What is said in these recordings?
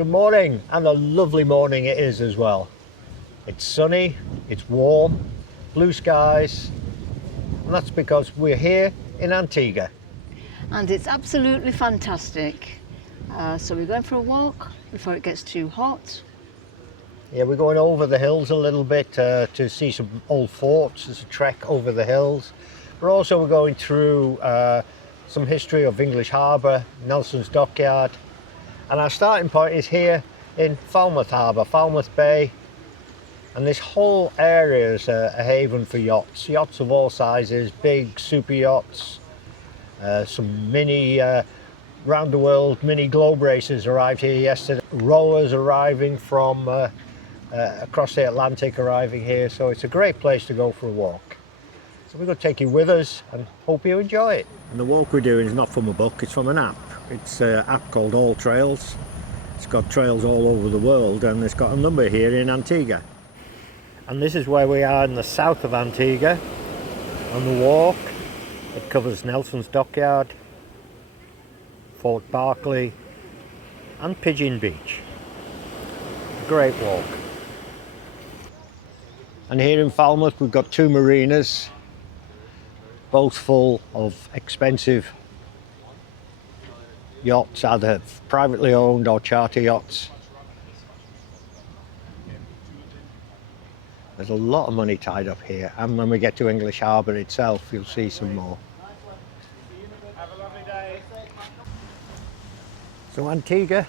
Good morning, and a lovely morning it is as well. It's sunny, it's warm, blue skies, and that's because we're here in Antigua. And it's absolutely fantastic. So we're going for a walk before it gets too hot. Yeah, we're going over the hills a little bit to see some old forts. There's a trek over the hills. We're also going through some history of English Harbour, Nelson's Dockyard. And our starting point is here in Falmouth Harbour, Falmouth Bay. And this whole area is a haven for yachts. Yachts of all sizes, big super yachts, some mini round the world mini globe racers arrived here yesterday. Rowers arriving from across the Atlantic arriving here. So it's a great place to go for a walk. So we're going to take you with us and hope you enjoy it. And the walk we're doing is not from a book, it's from an app. It's an app called All Trails. It's got trails all over the world and it's got a number here in Antigua. And this is where we are in the south of Antigua on the walk. It covers Nelson's Dockyard, Fort Berkeley and Pigeon Beach. A great walk. And here in Falmouth we've got two marinas, both full of expensive yachts, either privately owned or charter yachts. There's a lot of money tied up here, and when we get to English Harbour itself you'll see some more. Have a lovely day. So Antigua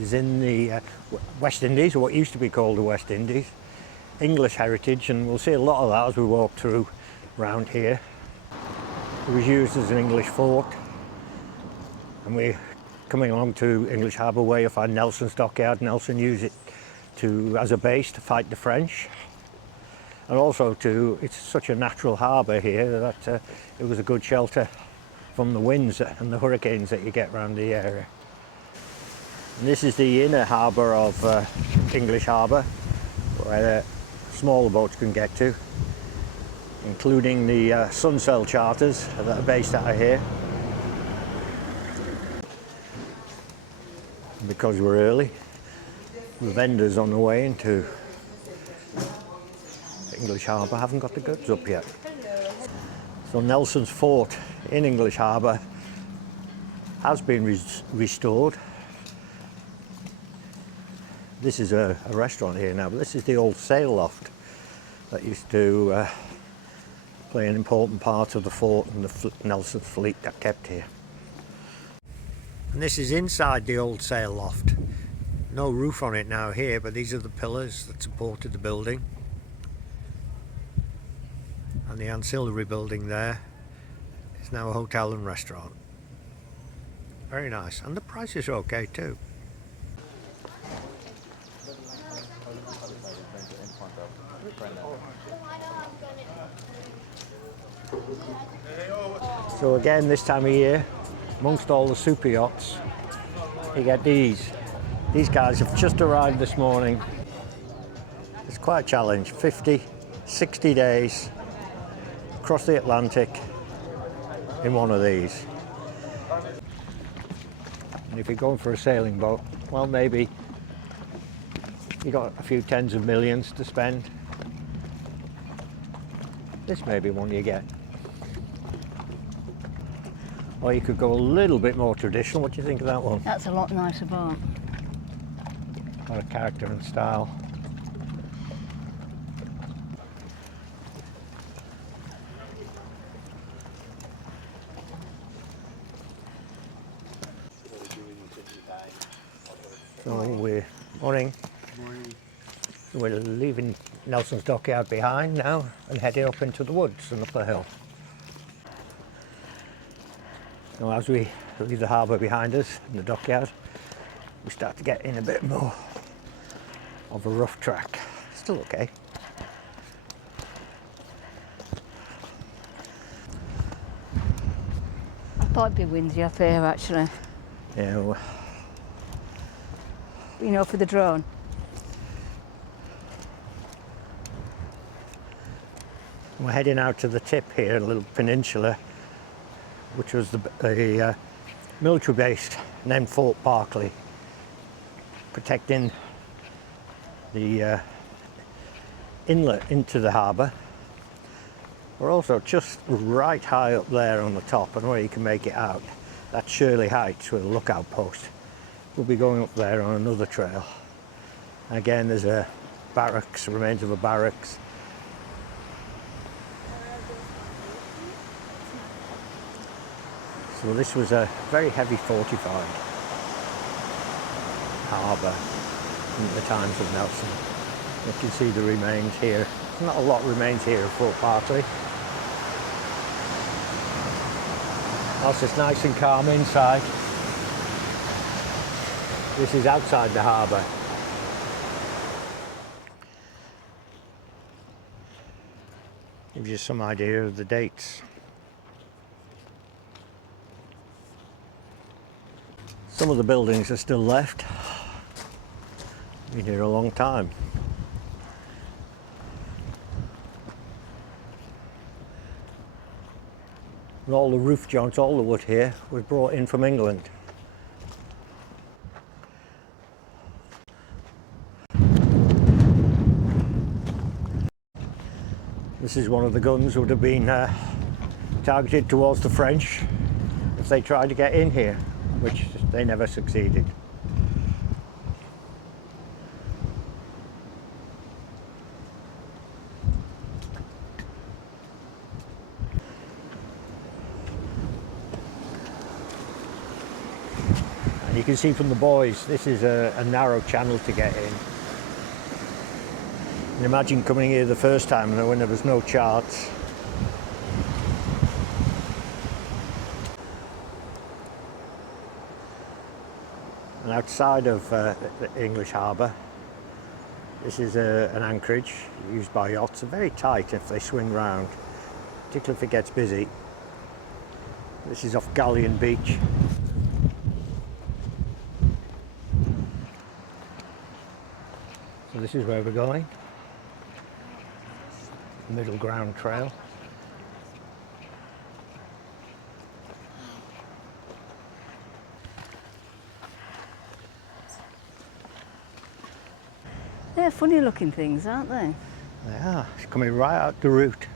is in the West Indies, or what used to be called the West Indies. English heritage, and we'll see a lot of that as we walk through around here. It was used as an English fort, and we're coming along to English Harbour where you'll find Nelson's Dockyard. Nelson used it as a base to fight the French, and also it's such a natural harbour here that it was a good shelter from the winds and the hurricanes that you get around the area. And this is the inner harbour of English Harbour, where smaller boats can get to, including the Sunsail charters that are based out of here. And because we're early, the vendors on the way into English Harbour haven't got the goods up yet. So Nelson's Fort in English Harbour has been restored. This is a restaurant here now, but this is the old sail loft that used to play an important part of the fort and the Nelson fleet that kept here. And this is inside the old sail loft. No roof on it now here, but these are the pillars that supported the building. And the ancillary building there is now a hotel and restaurant. Very nice, and the prices are okay too. So again, this time of year, amongst all the super yachts, you get these. These guys have just arrived this morning. It's quite a challenge, 50, 60 days across the Atlantic in one of these. And if you're going for a sailing boat, well, maybe you got a few tens of millions to spend. This may be one you get. Or you could go a little bit more traditional. What do you think of that one? That's a lot nicer boat. A lot of character and style. So morning. We're leaving Nelson's Dockyard behind now and heading up into the woods and up the hill. Now as we leave the harbour behind us in the dockyard, we start to get in a bit more of a rough track. Still okay. I thought it'd be windy up here actually. Yeah. You know, for the drone. We're heading out to the tip here, a little peninsula, which was a military base named Fort Berkeley. protecting the inlet into the harbour. We're also just right high up there on the top, and where you can make it out, that's Shirley Heights with a lookout post. We'll be going up there on another trail. Again, there's a barracks, remains of a barracks. So this was a very heavy fortified harbour in the times of Nelson. You can see the remains here. Not a lot remains here of Fort Berkeley. Whilst it's nice and calm inside, this is outside the harbour. Gives you some idea of the dates. Some of the buildings are still left. Been here a long time. And all the roof joints, all the wood here, was brought in from England. This is one of the guns that would have been targeted towards the French if they tried to get in here, which they never succeeded. And you can see from the buoys, this is a narrow channel to get in. And imagine coming here the first time when there was no charts. And outside of the English harbour, this is an anchorage used by yachts. They're very tight if they swing round, particularly if it gets busy. This is off Galleon Beach. So this is where we're going. Middle Ground Trail. They're funny looking things, aren't they? They are. It's coming right out the route.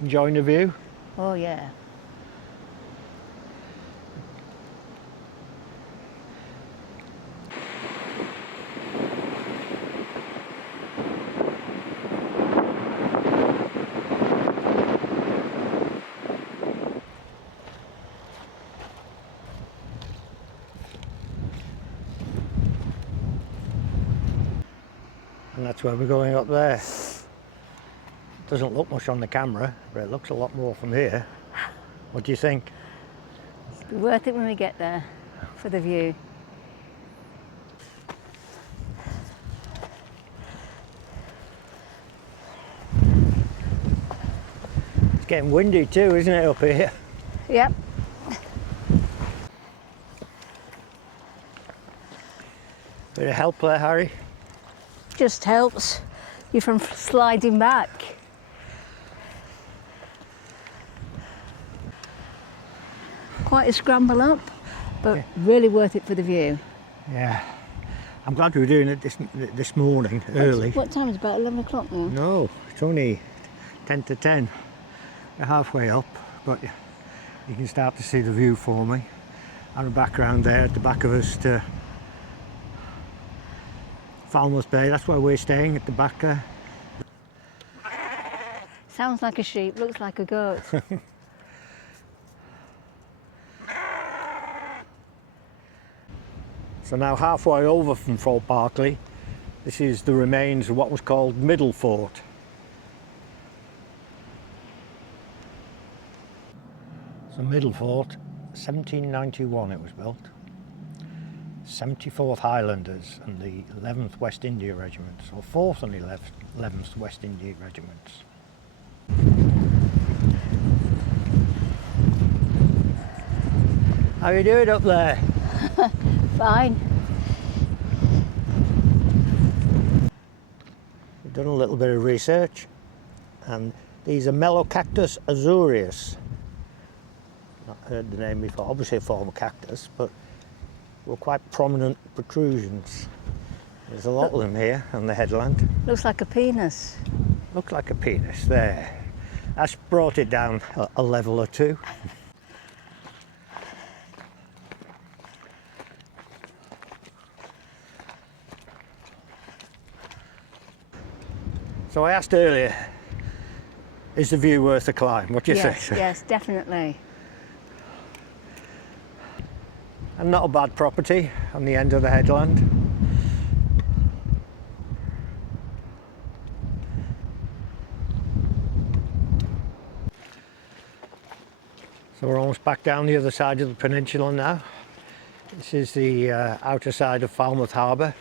Enjoying the view? Oh yeah. And that's where we're going up there. Doesn't look much on the camera, but it looks a lot more from here. What do you think? It'll be worth it when we get there for the view. It's getting windy too, isn't it, up here? Yep. Bit of help there, Harry? Just helps you from sliding back. Quite a scramble up, but yeah, really worth it for the view. Yeah. I'm glad we were doing it this morning, early. What time is it? About 11 o'clock now? No, it's only 10 to 10. We're halfway up, but you can start to see the view for me. And a background there at the back of us to Falmouth Bay. That's where we're staying, at the back there. Sounds like a sheep, looks like a goat. So now halfway over from Fort Berkeley, this is the remains of what was called Middle Fort. So Middle Fort, 1791 it was built. 74th Highlanders and the 11th West India Regiments, or 4th and 11th West India Regiments. How you doing up there? Fine. done a little bit of research, and these are Melocactus azureus. Not heard the name before, obviously a form of cactus, but were quite prominent protrusions. There's a lot of them here on the headland. Looks like a penis. Looks like a penis there. That's brought it down a level or two. So I asked earlier, is the view worth the climb? What do you Yes, think? yes, definitely. And not a bad property on the end of the headland. So we're almost back down the other side of the peninsula now. This is the outer side of Falmouth Harbour.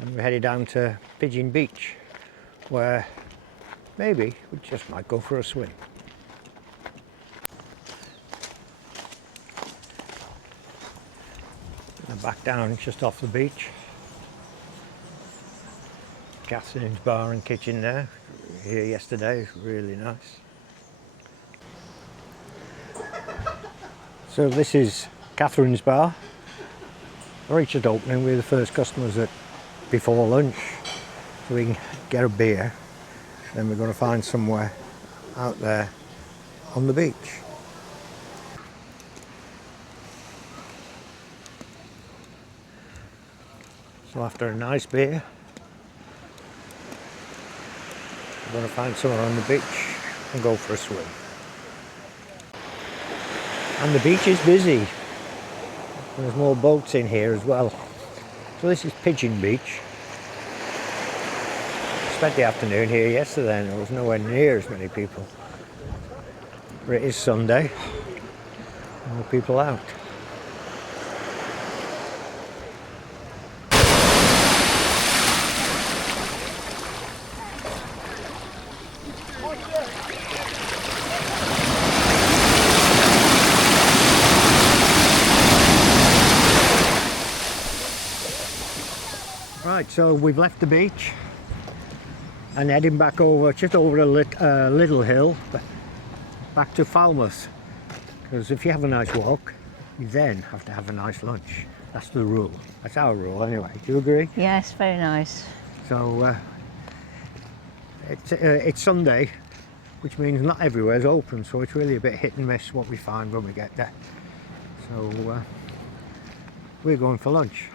And we're headed down to Pigeon Beach, where maybe we just might go for a swim. And back down just off the beach. Catherine's bar and kitchen there. Here yesterday, really nice. So this is Catherine's bar. We're just opening. We're the first customers before lunch, so we can get a beer. Then we're going to find somewhere out there on the beach. So after a nice beer, we're going to find somewhere on the beach and go for a swim. And the beach is busy. There's more boats in here as well. So this is Pigeon Beach. I spent the afternoon here yesterday and there was nowhere near as many people. But it is Sunday. More people out. Right, so we've left the beach and heading back over, just over a little hill, back to Falmouth. Because if you have a nice walk, you then have to have a nice lunch. That's the rule. That's our rule anyway. Do you agree? Yes, very nice. So it's Sunday, which means not everywhere is open, so it's really a bit hit and miss what we find when we get there. So we're going for lunch.